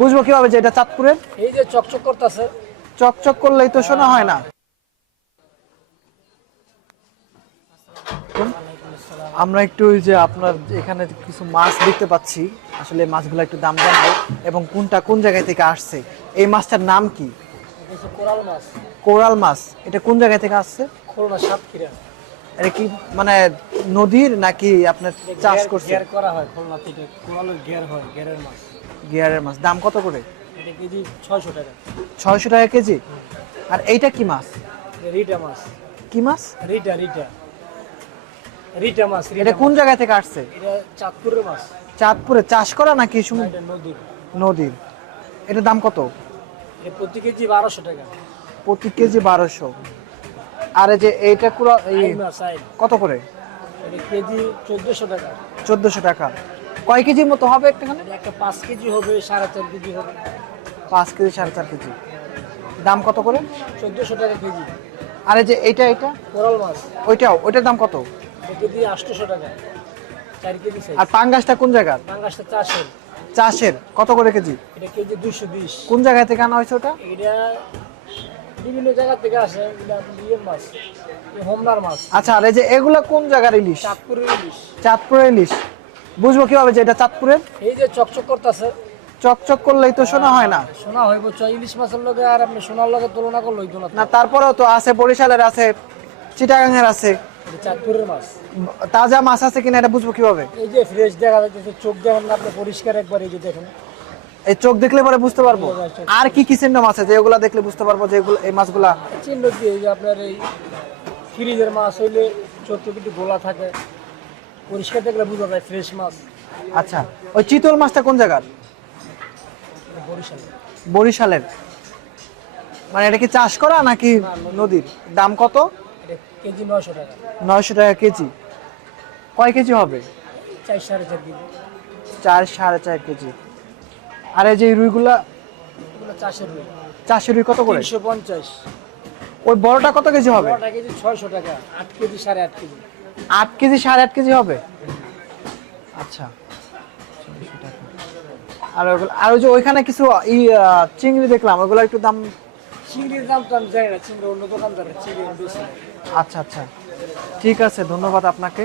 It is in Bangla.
বুঝবো কিভাবে যে এটা চাঁদপুরের? এই যে চকচক করতেছে। চকচক করলেই তো শোনা হয় না। আমরা একটু ওই যে আপনার এখানে কিছু মাছ দেখতে পাচ্ছি, আসলে মাছগুলো একটু দাম জানবো এবং কোনটা কোন জায়গা থেকে আসছে। এই মাছটার নাম কি? কোরাল মাছ। কোরাল মাছ। এটা কোন জায়গা থেকে আসছে? খুলনা সাতক্ষীরা। এটা কি মানে নদীর নাকি আপনার চাষ করছে? গের করা হয় খুলনা থেকে, কোরালের গের হয়, গেরের মাছ। গিয়ারের মাছ দাম কত করে? এটা কেজি 600 টাকা। 600 টাকা কেজি। আর এইটা কি মাছ? রিটা মাছ। কি মাছ? রিটা রিটা রিটা মাছ। এটা কোন জায়গা থেকে আসছে? এটা চাঁদপুরের মাছ। চাঁদপুরে চাষ করা নাকি এটা নদীর। নদীর? এটার দাম কত? এটা প্রতি কেজি 1200 টাকা। প্রতি কেজি 1200। আর এই যে এইটা পুরো আইল মাছ, আইল। কত করে? এটা কেজি 1400 টাকা। 1400 টাকা। কয় কেজির মতো হবে একটাখানে? এটা একটা 5 কেজি হবে, 4.5 কেজি হবে। 5 কেজি 4.5 কেজি। দাম কত করে? 1400 টাকা কেজি। আর এই যে এটা কোরাল মাছ। ওইটার দাম কত? এটা কেজি 800 টাকা, 4 কেজি সাইজ। আর পাঙ্গাসটা কোন জায়গার? পাঙ্গাসটা চাষের। চাষের কত করে কেজি? এটা কেজি 220। কোন জায়গা থেকে আনা হয়েছে ওটা? এটা বিভিন্ন জায়গা থেকে আসে, এটা ইয়ের মাছ, হোমনার মাছ। আচ্ছা, আর এই যে এগুলা কোন জায়গার ইলিশ? চাঁদপুরের ইলিশ। চাঁদপুরের ইলিশ। বুঝবো কিভাবে যে এটা চাঁদপুরের? এই যে চকচক করতেছে। চকচক করলেই তো শোনা হয় না। শোনা হইব ইলিশ মাছের লগে আর আপনি সোনার লগে তুলনা করলে হইতো না। না, তারপরেও তো আছে, বরিশালের আছে, চিটাগাংয়ের আছে। এটা চাঁদপুরের মাছ। তাজা মাছ আছে কিনা এটা বুঝবো কিভাবে? এই যে ফ্রেশ দেখা যাচ্ছে, চোখ দেখেন না আপনি পরিষ্কার একবার, এই যে দেখেন। এই চোখ দেখলে পরে বুঝতে পারবো। আর কি কি চিহ্ন আছে যে এগুলা দেখলে বুঝতে পারবো যে এগুলো এই মাছগুলা? চিহ্ন কি, এই যে আপনার এই ফ্রিজের মাছ হইলে চোখ একটু গোলা থাকে, পরিষ্কার দেখলে বোঝা যায় ফ্রেশ মাছ। আচ্ছা, ওই চিতল মাছটা কোন জায়গার? বরিশাল। বরিশালের। মানে এটা কি চাষ করা নাকি নদীর? দাম কত? এটা কেজি 900 টাকা। 900 টাকা কেজি। কয় কেজি হবে? 4-4.5 কেজি। 4-4.5 কেজি। আর এই যে রুইগুলা? এগুলো চাষের রুই। চাষের রুই কত করে? 350। ওই বড়টা কত কেজি হবে? বড়টা কেজি 600 টাকা, 8 কেজি 8.5 কেজি। 8 কেজি 8.5 কেজি হবে। আচ্ছা, 600 টাকা। আর ওগুলো, আর ওই যে ওইখানে কিছু চিংড়ি দেখলাম, ওগুলো একটু দাম। চিংড়ির দাম তো আমি জানি না, চিংড়ি অন্য দোকানদারের চিংড়ি বেশি। আচ্ছা আচ্ছা, ঠিক আছে, ধন্যবাদ আপনাকে।